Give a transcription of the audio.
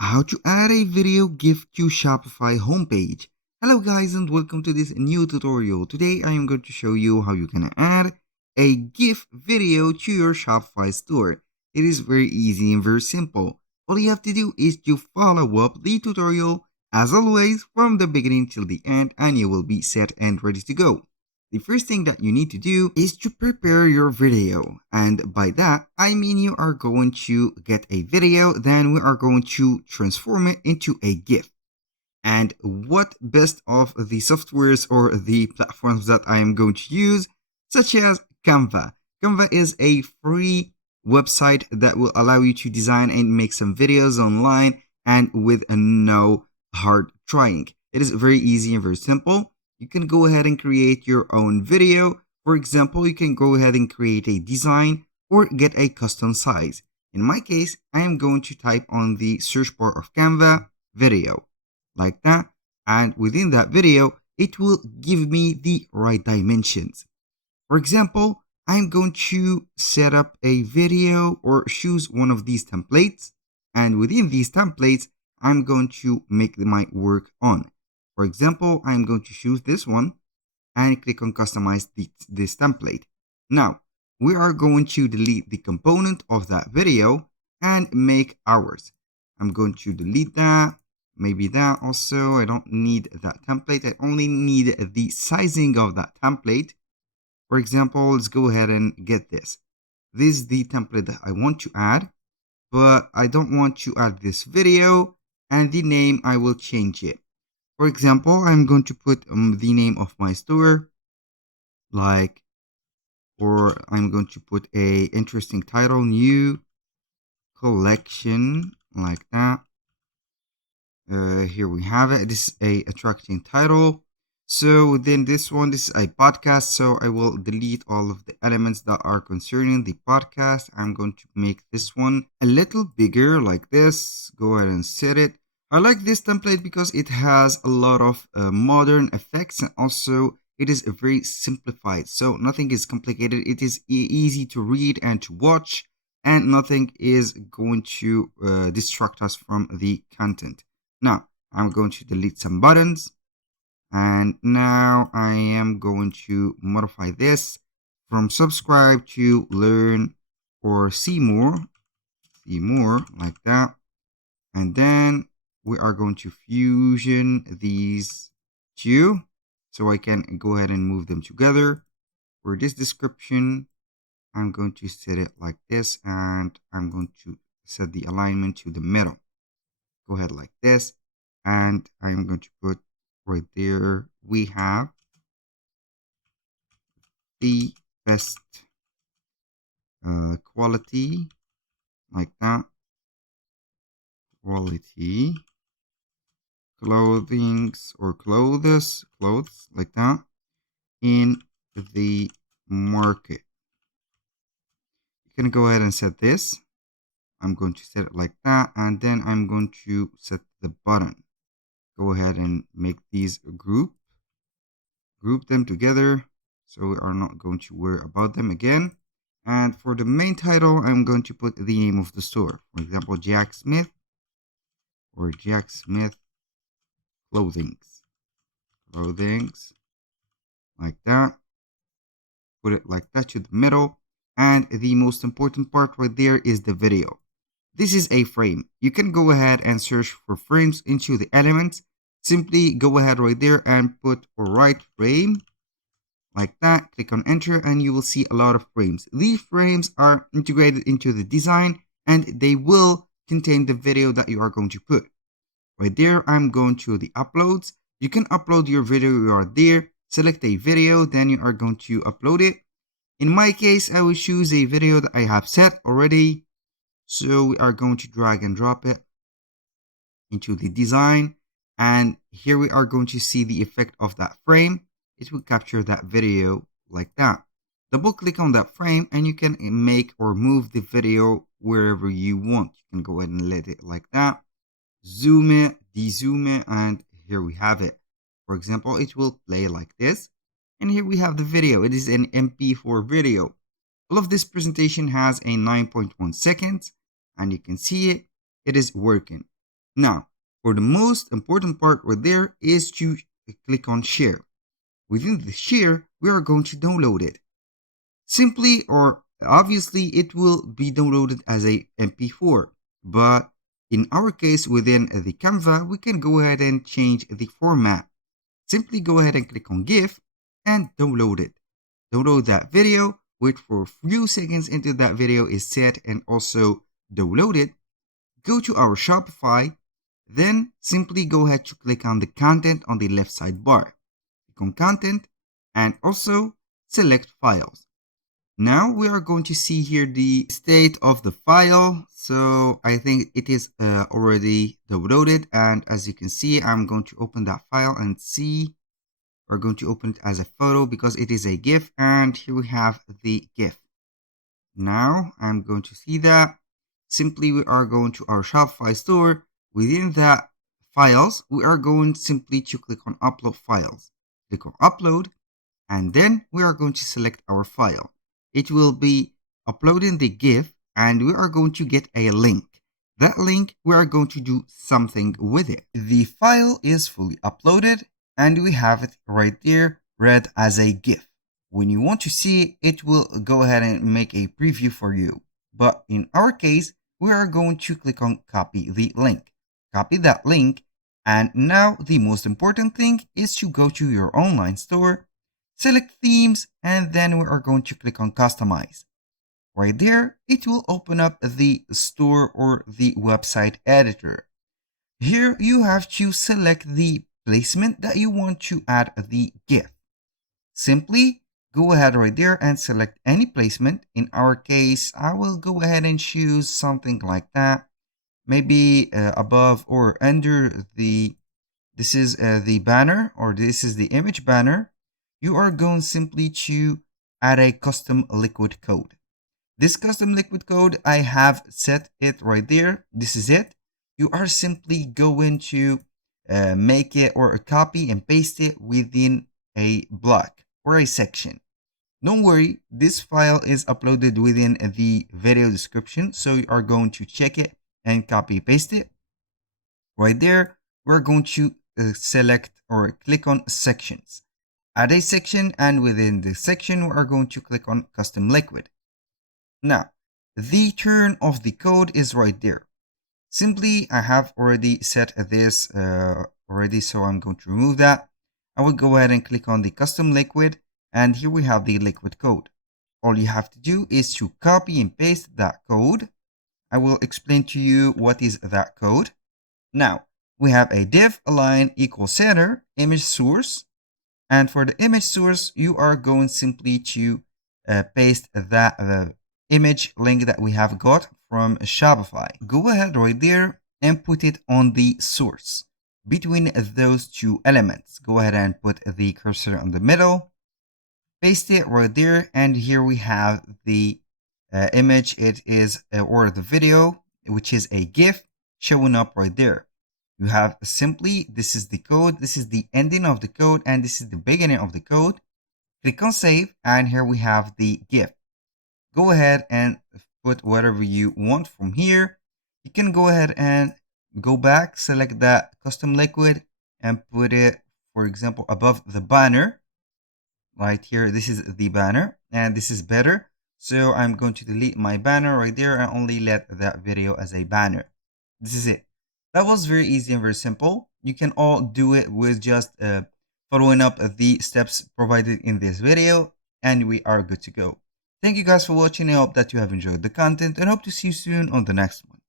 How to add a video GIF to Shopify homepage. Hello guys and welcome to this new tutorial. Today I am going to show you how you can add a GIF video to your Shopify store. It is very easy and very simple. All you have to do is to follow up the tutorial as always from the beginning till the end and you will be set and ready to go. The first thing that you need to do is to prepare your video. And by that, I mean you are going to get a video, then we are going to transform it into a GIF. And what best of the softwares or the platforms that I am going to use, such as Canva. Canva is a free website that will allow you to design and make some videos online and with no hard trying. It is very easy and very simple. You can go ahead and create your own video. For example, you can go ahead and create a design or get a custom size. In my case, I am going to type on the search bar of Canva video like that. And within that video, it will give me the right dimensions. For example, I'm going to set up a video or choose one of these templates. And within these templates, I'm going to make my work on. For example, I'm going to choose this one and click on customize this template. Now, we are going to delete the component of that video and make ours. I'm going to delete that, maybe that also. I don't need that template. I only need the sizing of that template. For example, let's go ahead and get this. This is the template that I want to add, but I don't want to add this video, and the name I will change it. For example, I'm going to put the name of my store, or I'm going to put a interesting title, new collection, like that. Here we have it. This is a attracting title. So then this is a podcast. So I will delete all of the elements that are concerning the podcast. I'm going to make this one a little bigger like this. Go ahead and set it. I like this template because it has a lot of modern effects and also it is very simplified. So nothing is complicated. It is easy to read and to watch and nothing is going to distract us from the content. Now I'm going to delete some buttons and now I am going to modify this from subscribe to learn or see more like that. And then we are going to fusion these two so I can go ahead and move them together. For this description, I'm going to set it like this and I'm going to set the alignment to the middle. Go ahead like this and I'm going to put right there, we have the best quality like that. Quality clothings or clothes like that in the market. You can go ahead and set this. I'm going to set it like that and then I'm going to set the button. Go ahead and make these group them together so we are not going to worry about them again. And for the main title, I'm going to put the name of the store. For example, Jack Smith or Jack Smith clothings like that. Put it like that to the middle. And the most important part right there is the video. This is a frame. You can go ahead and search for frames into the elements. Simply go ahead right there and put or write frame like that. Click on enter and you will see a lot of frames. These frames are integrated into the design and they will contain the video that you are going to put. Right there, I'm going to the uploads. You can upload your video, you are there. Select a video, then you are going to upload it. In my case, I will choose a video that I have set already. So we are going to drag and drop it into the design. And here we are going to see the effect of that frame. It will capture that video like that. Double click on that frame and you can make or move the video wherever you want. You can go ahead and let it like that. Zoom it, de-zoom it, and here we have it. For example, it will play like this. And here we have the video. It is an MP4 video. All of this presentation has a 9.1 seconds and you can see it. It is working. Now, for the most important part right there is to click on share. Within the share, we are going to download it. Simply or obviously it will be downloaded as a MP4, but in our case within the Canva, we can go ahead and change the format. Simply go ahead and click on GIF and download it. Download that video, wait for a few seconds until that video is set and also download it. Go to our Shopify, then simply go ahead to click on the content on the left sidebar. Click on content and also select files. Now we are going to see here the state of the file. So I think it is already downloaded, and as you can see, I'm going to open that file and see. We're going to open it as a photo because it is a GIF, and here we have the GIF. Now I'm going to see that. Simply we are going to our Shopify store. Within that files, we are going simply to click on upload files. Click on upload, and then we are going to select our file. It will be uploading the GIF, and we are going to get a link. That link, we are going to do something with it. The file is fully uploaded, and we have it right there, read as a GIF. When you want to see it, it will go ahead and make a preview for you. But in our case, we are going to click on copy the link. Copy that link, and now the most important thing is to go to your online store, select themes, and then we are going to click on customize. Right there, it will open up the store or the website editor. Here you have to select the placement that you want to add the GIF. Simply go ahead right there and select any placement. In our case, I will go ahead and choose something like that. Maybe above or under this is the banner, or this is the image banner. You are going simply to add a custom liquid code. This custom liquid code, I have set it right there. This is it. You are simply going to make it or copy and paste it within a block or a section. Don't worry, this file is uploaded within the video description, so you are going to check it and copy paste it. Right there, we're going to select or click on sections. Add a section, and within the section, we are going to click on custom liquid. Now, the turn of the code is right there. Simply, I have already set this already, so I'm going to remove that. I will go ahead and click on the custom liquid, and here we have the liquid code. All you have to do is to copy and paste that code. I will explain to you what is that code. Now, we have a div align equals center image source. And for the image source, you are going simply to paste that image link that we have got from Shopify. Go ahead right there and put it on the source between those two elements. Go ahead and put the cursor on the middle, paste it right there, and here we have the image. It is or the video, which is a GIF, showing up right there. You have simply, this is the code, this is the ending of the code, and this is the beginning of the code. Click on save, and here we have the GIF. Go ahead and put whatever you want from here. You can go ahead and go back, select that custom liquid, and put it, for example, above the banner. Right here, this is the banner, and this is better. So I'm going to delete my banner right there and only let that video as a banner. This is it. That was very easy and very simple. You can all do it with just following up the steps provided in this video, and we are good to go. Thank you guys for watching. I hope that you have enjoyed the content and hope to see you soon on the next one.